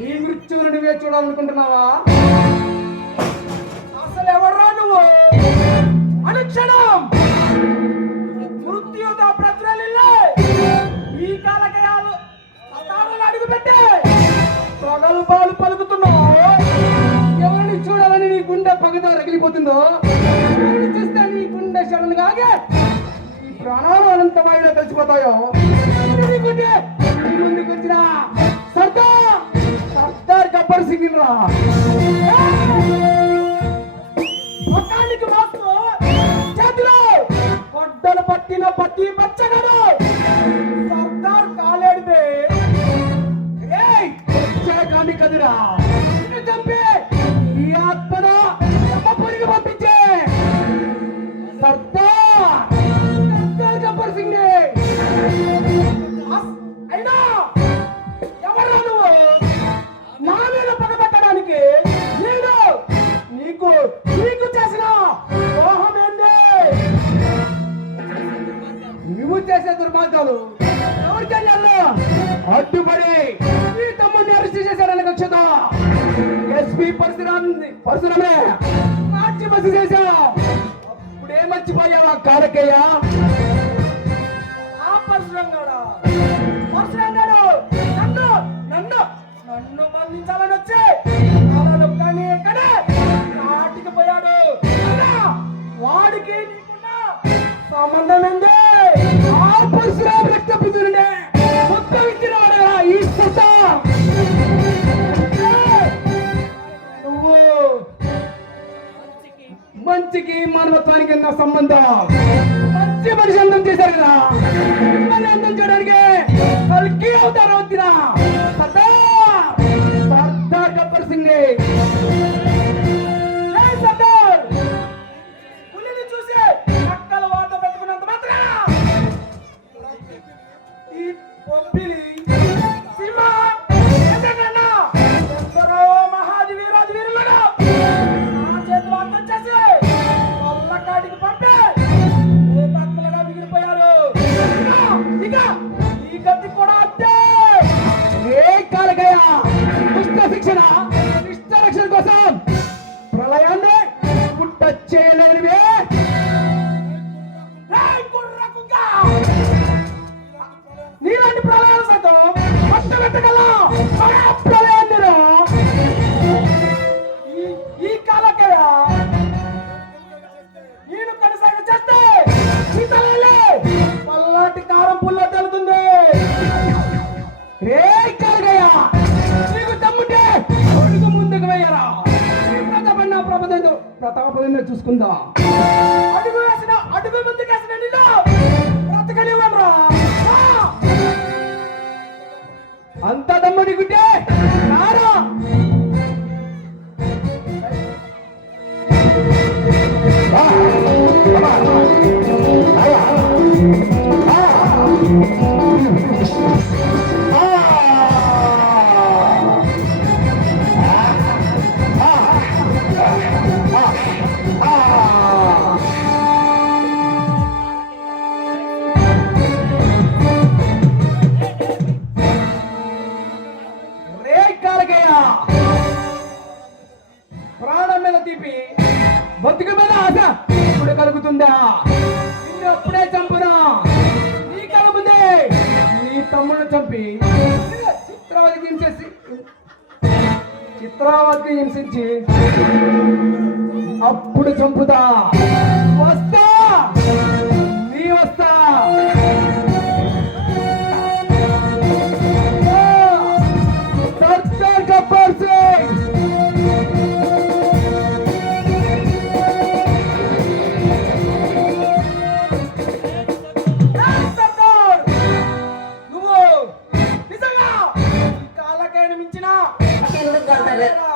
నీ మృత్యువును నువ్వే చూడాలనుకుంటున్నావా? అసలు ఎవర్రా నువ్వు? అనుక్షణం మృత్యుతో ప్రజ్వలిల్లే ఈ కాలకయాలు అడుగు పెట్టే ప్రగల్భాలు పలుకుతున్నావు. ఎవరిని చూడాలని నీ గుండె పగతో రగిలిపోతుందో, ఎవరిని చూస్తే నీ గుండె శరణు కాగే ఈ ప్రాణాలు అనంత వాయులో కలిసిపోతాయో ముందుకు వచ్చిన సర్దార్ గబ్బర్ సింగ్ రా. మొత్తానికి మాత్రం చేతిలో గొడ్డలు పట్టిన పట్టి పచ్చగడు సర్దార్ కాలేడితే కానీ కదిరా చంపి ఈ ఆత్మను పొరిగి పంపించే సర్దార్ గబ్బర్ సింగ్ అయినా ఎవరు నువ్వు నా మీద పగబట్టడానికి? నేను నీకు నీకు చేసిన ద్రోహం ఏంది? నువ్వు చేసే దుర్మార్గాలు ఎవరికెళ్ళాలో అడ్డుపడి నీ తమ్ముడిని అరెస్ట్ చేశాడని కక్షతో ఎస్పీ పరశురామే మార్చి బస్సు చేశా. అప్పుడే మర్చిపోయావా కాలకయ్య? ఆ పరశురాంగాడు నన్ను నన్ను నన్ను బంధించాలని వచ్చి నాటికి పోయాడు. వాడికి నీకున్న సంబంధం ఏంది? ఆ పరశురామ రక్తపుత్రుడే మొత్తం ఇచ్చిన వాడు ఈ సత్తా. నువ్వు మంచికి మానవత్వానికి ఉన్న సంబంధం. మంచి మనిషి అందం చేశారు కదా, అందం చేయడానికి కల్కి అవుతారు వచ్చిన సర్దార్ గబ్బర్ సింగ్. సర్దార్ పులిని చూసి అక్కల వాత పెట్టుకున్నంత మాత్రం ఈ పొప్పిలి సింహ ఎందరో మహాది వీరాది వీరులను నా చేతులు అర్థం చేసి వల్ల కాటికి పంపే తక్కువగా మిగిలిపోయారు. ఇక ఈ గతి కూడా అంతే. ఏ కాలకయ్య దుష్ట శిక్షణ ఇష్ట రక్షణ కోసం ప్రళయాన్ని పుట్ట చేయలేనివే. నీలాంటి ప్రళయాలు సైతం పట్ట పెట్టగల ప్రళయాన్ని ఈ కాలకయ్య నేను కొనసాగ చేస్తే పల్లాటి కారం పుల్ల తెలుతుంది. రే కాలకయ్య నీకు తమ్ముంటే అడుగు ముందుకు వేయరా. ప్రతాపంగా చూసుకుందా. అడుగు వేసిన అడుగు ముందుకు వేసిన నిన్ను బ్రతకనివ్వరా. అంత తమ్ముడి గుడ్డే నారా. ప్రాణం మీద తీపి బతుకు మీద ఆశ ఇప్పుడు కలుగుతుందా? నిన్ను అప్పుడే చంపునా. నీ కళ ముందే నీ తమ్ముడు చంపి చిత్రావతికి హింసించి అప్పుడు చంపుతా. వస్తా నీ వస్తా. సర్దార్ గబ్బర్ సింగ్ Gracias.